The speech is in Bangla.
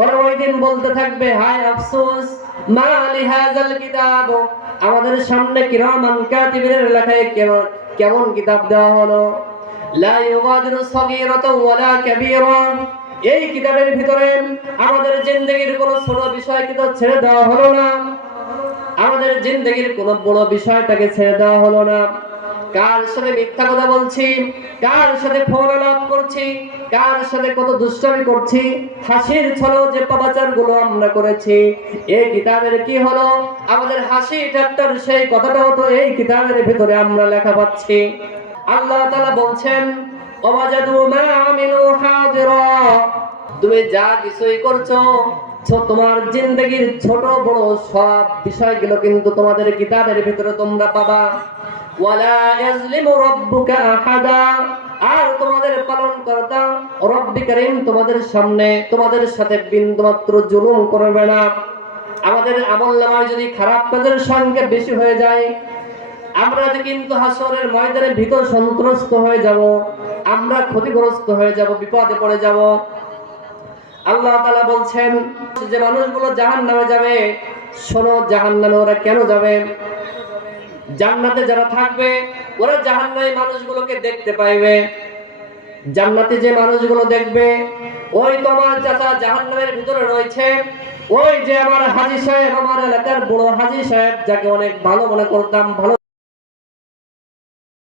ওরা ওই দিন বলতে থাকবে, হায় আফসোস, মা লিহাযাল কিতাব, আমাদের সামনে কিরামান কাতিবিনের লেখায় কেমন কিতাব দেওয়া হলো, লা ইউগাদিরু সাগীরাতাও ওয়ালা কাবীরা, এই কিতাবের ভিতরে আমাদের জিন্দেগীর কোনো ছোট বিষয় কিন্তু ছেড়ে দেওয়া হলো না, আমাদের জিন্দেগীর কোনো বড় বিষয়টাকে ছেড়ে দেওয়া হলো না। কার সাথে মিথ্যা কথা বলছি, কার সাথে ফোন আলাপ করছি, কার সাথে কত দুষ্টামি করছি, হাসির ছলেও যে পাপাচার গুলো আমরা করেছি, এই কিতাবের কি হলো? আমাদের হাসি ঠাট্টার সেই কথাটাও তো এই কিতাবের ভিতরে আমরা লেখা পাচ্ছি। আল্লাহ তাআলা বলছেন, ওয়াজাদু মা আমিলু হাদিরা, তুমি যা কিছুই করছো, তোমার জিন্দেগীর ছোট বড় সব বিষয়গুলো কিন্তু তোমাদের কিতাবের ভিতরে তোমরা পাবা। ওয়ালা ইয়াজলিমু রাব্বুকা আহাদা, আর তোমাদের পালনকর্তা রব্বি কারীম তোমাদের সামনে তোমাদের সাথে বিন্দুমাত্র জুলুম করবে না। আমাদের আমলনামায় যদি খারাপ কাজের সংখ্যা বেশি হয়ে যায়, আমরা কিন্তু হাসরের ময়দানে ভীত সন্ত্রস্ত হয়ে যাব, আমরা ক্ষতিগ্রস্ত হয়ে যাব, বিপদে পড়ে যাব। আল্লাহ তাআলা বলছেন যে মানুষগুলো জাহান্নামে যাবে, শোনো জাহান্নামে ওরা কেন যাবে? জান্নাতে যারা থাকবে ওরা জাহান্নামী মানুষগুলোকে দেখতে পাইবে। জান্নাতে যে মানুষগুলো দেখবে, ওই তোমার চাচা জাহান্নামের ভিতরে রয়েছে, ওই যে আমার হাজী সাহেব, আমার এলাকার বড় হাজী সাহেব, যাকে অনেক ভালো মনে করতাম, ভালো